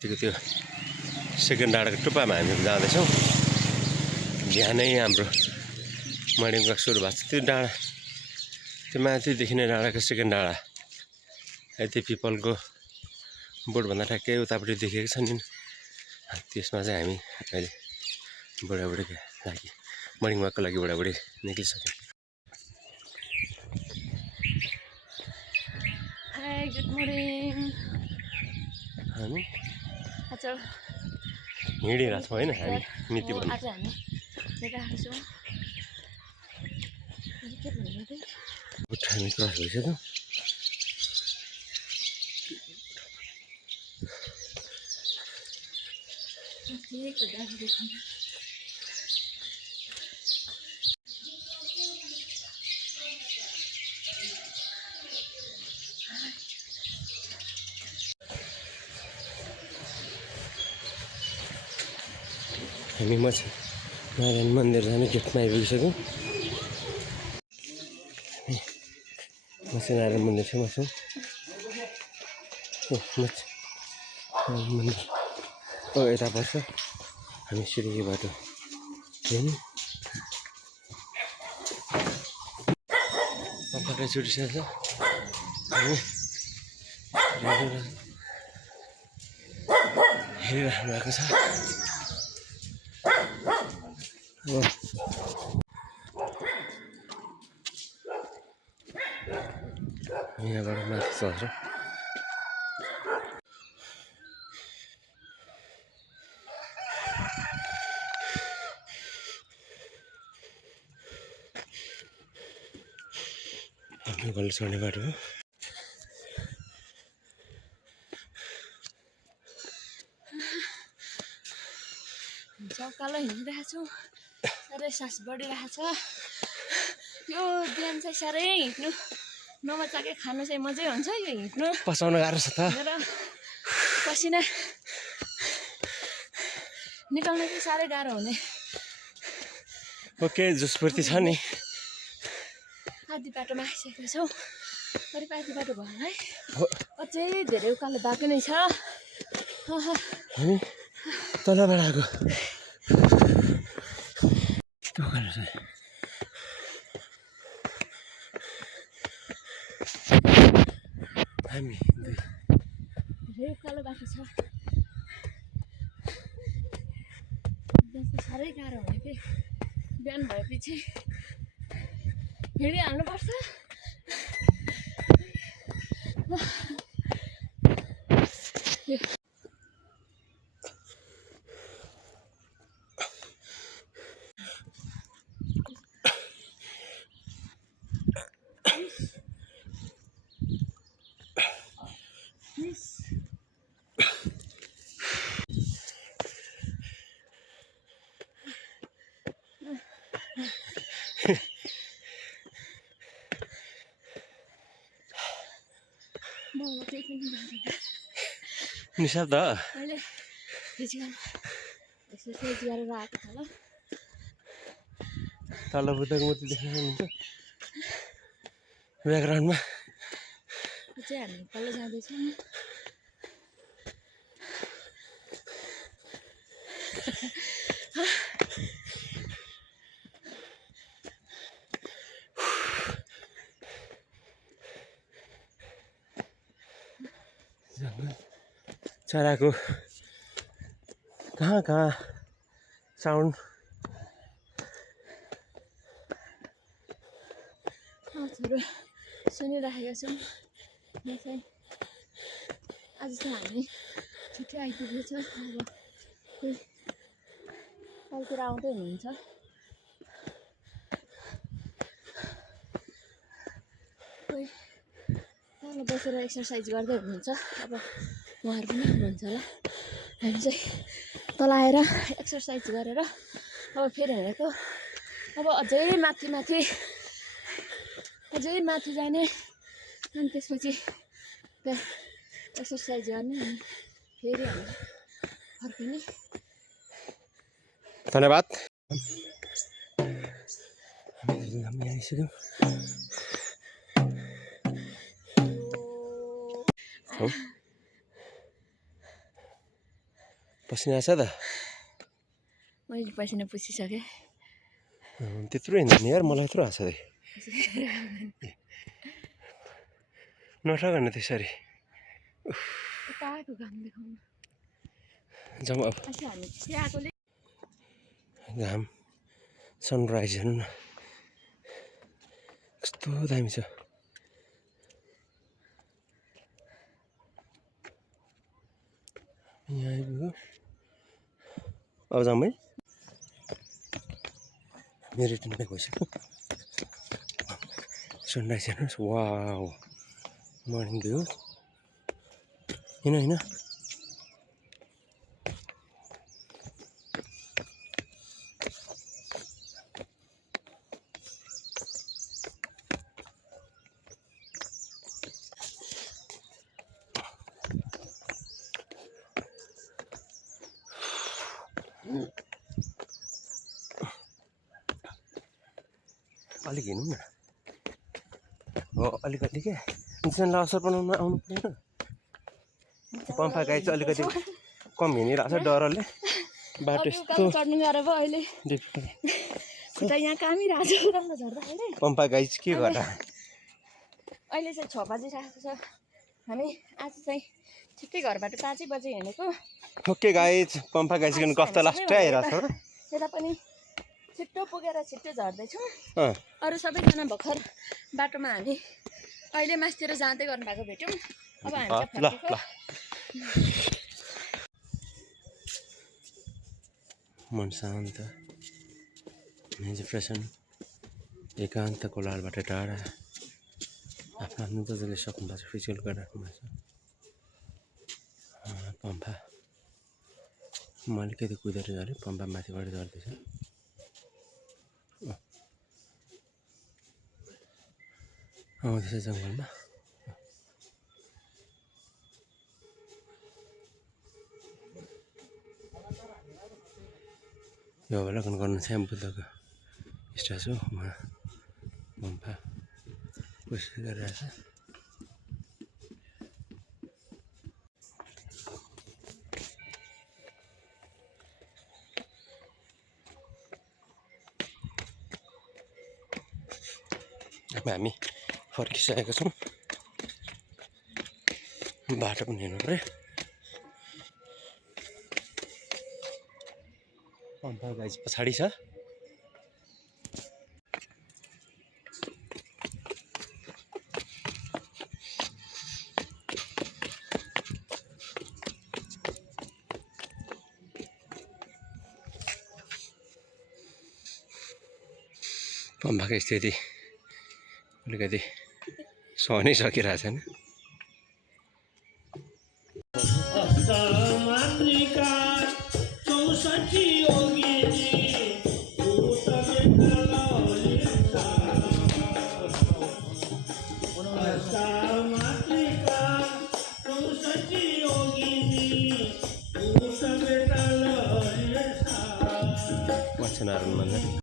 त्यो सेकेन्ड डाँडाको टुप्पामा हामी जाँदैछौँ। बिहानै हाम्रो मर्निङ वाक सुरु भएको छ। त्यो डाँडा त्यो माथिदेखि नै डाँडाको सेकेन्ड डाँडा त्यो पिपलको बोटभन्दा ठ्याक्कै उतापट्टि देखेको छ नि। त्यसमा चाहिँ हामी अहिले बुढाबुढीको लागि मर्निङ वाकको लागि बुढाबुढी निक्लिसक्यौँ। High good morning. हामी आज हिँडिरहेको छौँ होइन, हामी नीति भन्नु आज हामी हिँडिरहेको छौँ। के भन्नु थिएँ? हामी क्रस भइसक्यौँ। हामी नारायण मन्दिर जाने गेटमा आइपुगिसक्यौँ। नारायण मन्दिर छेउमा छौँ। मन्दिर यता पर्छ। हामी सिँढी बाटो हिँड्यौँ। पक्कै छुटिसकेको छ। हामी हेरिराख्नु भएको छ। यहाँबाट माथि चल्छ। गल्ली चढ्ने बाटो हो। उकालो हिँडिरहेको छु। साह्रै सास बढिरहेको छ। यो बिहान चाहिँ साह्रै हिँड्नु नमजाके खानु चाहिँ मजै हुन्छ। यो हिँड्नु पसाउन गाह्रो छ त। पसिना निकाल्न चाहिँ साह्रै गाह्रो हुने। ओके, जुसपूर्ति छ नि। आधी बाटोमा आइसकेको छौँ। करिब आधी बाटो भयो है। अझै धेरै उकालो बाँकी नै छ। हामी तलबाट आएको उकालो छ। हामी धेरै उकालो बाटो छ। साह्रै गाह्रो हुने कि बिहान भएपछि हिँडिहाल्नुपर्छ। निशब्द अहिले एक्सर्साइज गरेर आएको छ ल। तल बुद्धको मूर्ति देख्न सक्नुहुन्छ ब्याकग्राउन्डमा। चाहिँ हामी तल जाँदैछौँ। चराको कहाँ साउन्ड आवाजहरू सुनिराखेका छौँ। म चाहिँ आज चाहिँ हामी छिट्टै आइपुगेछ। अब कोही कलतिर आउँदै हुनुहुन्छ। कोही तल बसेर एक्सर्साइज गर्दै हुनुहुन्छ। अब उहाँहरू पनि आउनुहुन्छ होला। हामी चाहिँ तल आएर एक्सर्साइज गरेर अब फेरि हिँडेको। अब अझै माथि जाने अनि त्यसपछि एक्सर्साइज गर्ने अनि फेरि हामी फर्किने। धन्यवाद। हामी आइसक्यौँ। पसिना आछ त मैले पसिना पुछिसकेँ त्यत्रो हिँड्दैन यार मलाई यत्रो आछ नठगन त्यसरी यताको घाम देखाउनु जाउँ अब हामी चियाकोले घाम सनराइज हेर्नु न कस्तो दामी छ यहाँ आइपुग्यो अब जाउँ है मेरो रिटर्न ब्याक भइसक्यो सनराइज हेर्नुहोस् वाउ मर्निङ भ्यू होइन अलिक हिँडौँ न हो अलिकति के इन्सानलाई असर बनाउन आउनु पर्दैन पम्फा गाई चाहिँ अलिकति कम हिँडिरहेको छ डरले बाटो यस्तो चढ्नु गएर पो अहिले डिफिकल्ट खुट्टा यहाँ कामिरहेको छ झर्दाखेरि पम्फा गाई चाहिँ के गर्दा अहिले चाहिँ 6 बजिरहेको छ हामी आज चाहिँ छिट्टै घरबाट 5 बजे हिँडेको ओके गाइज पम्फा गाई चाहिँ कस्तो लास्टै आइरहेको छ यता पनि छिट्टो पुगेर छिट्टो झर्दैछौँ अँ अरू सबैजना भर्खर बाटोमा हामी अहिले मासतिर जाँदै गर्नुभएको भेट्यौँ अब हामी चाहिँ ल फर्केको। ल मन शान्त मेडिटेसन एकान्त कोलाहलबाट टाढा आफ्नो आफ्नो जसले सक्नुभएको छ फिजिकल गरिराख्नु भएको छ पम्फा म अलिकति कुदेर झरेँ पम्फा माथिबाट झर्दैछ आउँदैछ जङ्गलमा यो अवलोकन गर्नु चाहिँ बुद्धको स्ट्याचु उहाँ पम्फा कोसिस गरिरहेछ अब हामी फर्किसकेका छौँ बाटो पनि हेर्नु पऱ्यो पम्फा गाई पछाडि छ पम्फाको स्थिति अलिकति सहनै सकिरहेछ नि नारायण मन्दिर